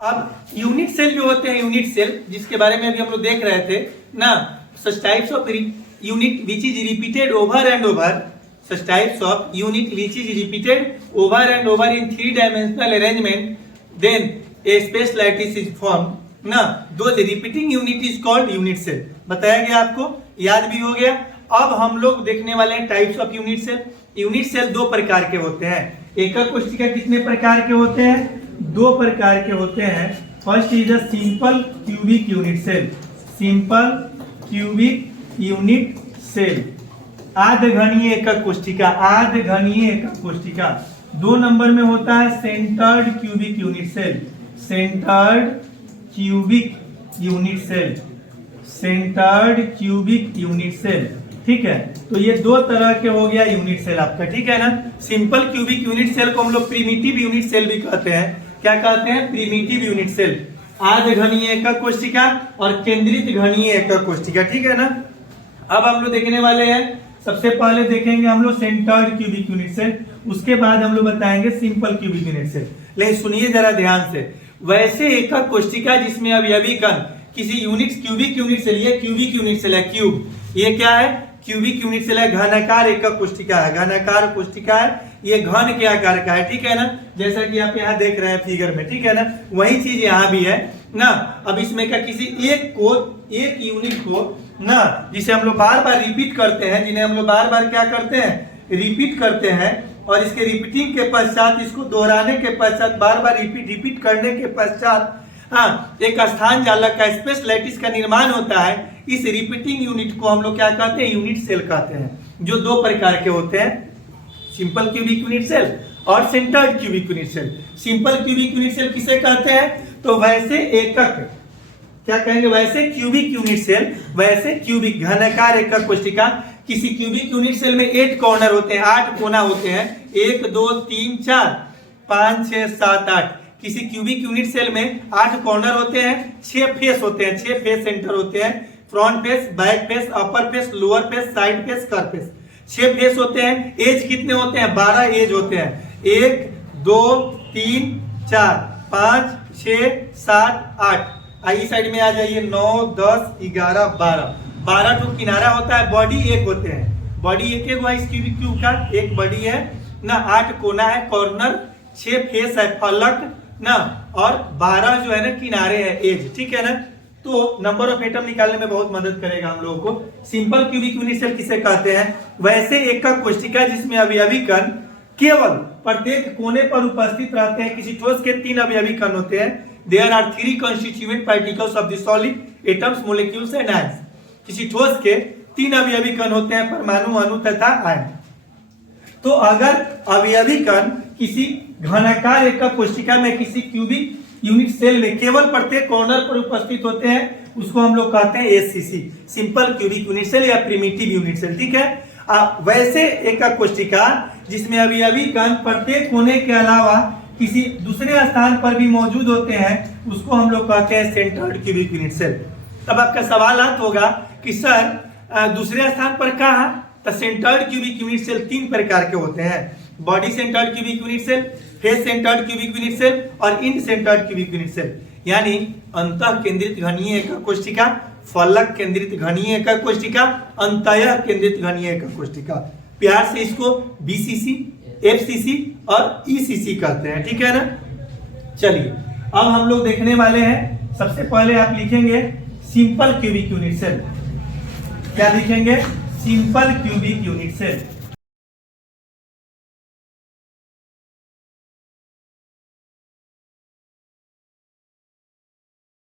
अब unit cell जो होते हैं, यूनिट सेल जिसके बारे में अभी हम लोग देख रहे थे ना, such types of unit which is repeated over and over, such types of unit which is repeated over and over in three-dimensional arrangement, then a space lattice is formed ना, those repeating unit is called unit cell। बताया गया आपको, याद भी हो गया। अब हम लोग देखने वाले हैं types of unit cell. Unit cell दो प्रकार के होते हैं। एकक कोशिका कितने प्रकार के होते हैं? दो प्रकार के होते हैं। First is a simple cubic unit cell, simple cubic unit cell. आधघनीय एकक कोशिका, आधघनीय एकक कोशिका। 2 नंबर में होता है centred cubic unit cell, centred cubic unit cell, centred cubic unit cell. ठीक है, तो ये 2 तरह के हो गया यूनिट सेल आपका। ठीक है ना। सिंपल क्यूबिक यूनिट सेल को हम लोग प्रिमिटिव यूनिट सेल भी कहते हैं। क्या कहते हैं? Primitive unit cell. आधघनीय एकक कोशिका और केंद्रित घनीय एकक कोशिका। ठीक है ना। अब हम लोग देखने वाले हैं, सबसे पहले देखेंगे हम लोग सेंटर्ड क्यूबिक यूनिट सेल, उसके बाद हम लोग बताएंगे सिंपल क्यूबिक यूनिट सेल। लेकिन सुनिए जरा ध्यान से, वैसे एकक कोशिका जिसमें अवयवी कण किसी यूनिट क्यूबिक यूनिट सेल, ये क्यूबिक यूनिट सेल है, क्यूब, ये क्या है? क्यूबिक यूनिट सेल है। घनाकार एकक कोशिका है, घनाकार कोशिका है, ये घन के आकार का है। ठीक है ना, जैसा कि आप यहाँ देख रहे हैं फिगर में। ठीक है ना, वही चीज यहाँ भी है ना। अब इसमें क्या, किसी एक यूनिट को ना, जिसे हम लोग बार बार रिपीट करते हैं, जिन्हें हम लोग बार बार क्या करते हैं? रिपीट करते हैं। और इसके रिपीटिंग के पश्चात, इसको दोहराने के पश्चात, बार बार रिपीट करने के पश्चात एक स्थान जालक का, स्पेस लैटिस का निर्माण होता है। इस रिपीटिंग यूनिट को हम लोग क्या कहते हैं? यूनिट सेल कहते हैं, जो 2 प्रकार के होते हैं, सिंपल क्यूबिक यूनिट सेल और centred cubic unit cell. Simple cubic unit cell किसे कहते हैं? तो वैसे एकक, क्या कहेंगे? वैसे क्यूबिक यूनिट सेल, वैसे क्यूबिक घनाकार एकक कोशिका। किसी क्यूबिक यूनिट सेल में 8 कॉर्नर होते हैं, 8 कोना होते हैं, 1 2 3 4 5 6 7 8। किसी क्यूबिक यूनिट सेल में 8 कॉर्नर होते हैं, 6 फेस होते हैं, 6 फेस सेंटर होते हैं, फ्रंट फेस, बैक फेस, अपर face, lower face, side face, कर फेस। 6 फेस होते हैं। एज कितने होते हैं? 12 एज होते हैं। 1 2 3 4 5 6 7 8। आई साइड में आ जाइए, 9 10 11 12 तो किनारा होता है। बॉडी 1 होते हैं, बॉडी एक इस क्यूब का एक बॉडी है ना। 8 कोना है, कॉर्नर, 6 फेस है, फलक ना, और 12 जो है ना किनारे है, एज। ठीक है ना। तो नंबर ऑफ एटम निकालने में बहुत मदद करेगा हम लोगों को। सिंपल क्यूबिक यूनिट सेल किसे कहते हैं? वैसे एकक कोशिका जिसमें अवयवी कण केवल प्रत्येक कोने पर उपस्थित रहते हैं। किसी ठोस के 3 अवयवी कण होते हैं। There are 3 constituent particles of the solid atoms, molecules and ions. किसी ठोस के 3 अवयवी कण होते हैं, परमाणु, अणु तथा आयन। तो अगर अवयवी कण किसी घनाकार एकक कोशिका में, किसी क्यूबिक यूनिट सेल में केवल प्रत्येक कॉर्नर पर उपस्थित होते हैं, उसको हम लोग कहते हैं SCC, simple cubic unit cell या प्रिमिटिव यूनिट सेल। ठीक है। वैसे एकक कोशिका जिसमें अवयवी कण प्रत्येक कोने के अलावा किसी दूसरे स्थान पर भी मौजूद होते हैं, उसको हम लोग कहते हैं सेंटर्ड क्यूबिक यूनिट सेल। तब आपका सवाल होगा कि सर दूसरे स्थान पर कहाँ? तो सेंटर्ड क्यूबिक यूनिट सेल 3 प्रकार के होते हैं। Body centred cubic unit cell, face centred cubic unit cell और end centred cubic unit cell. यानी अंतः केंद्रित घनीय एकक कोशिका, फलक केंद्रित घनीय एकक कोशिका, अंतः केंद्रित घनीय एकक कोशिका। प्यार से इसको बीसीसी, एफसीसी और ईसीसी कहते हैं। ठीक है ना। चलिए अब हम लोग देखने वाले हैं, सबसे पहले आप लिखेंगे सिंपल क्यूबिक यूनिट सेल। क्या लिखेंगे? Simple cubic unit cell.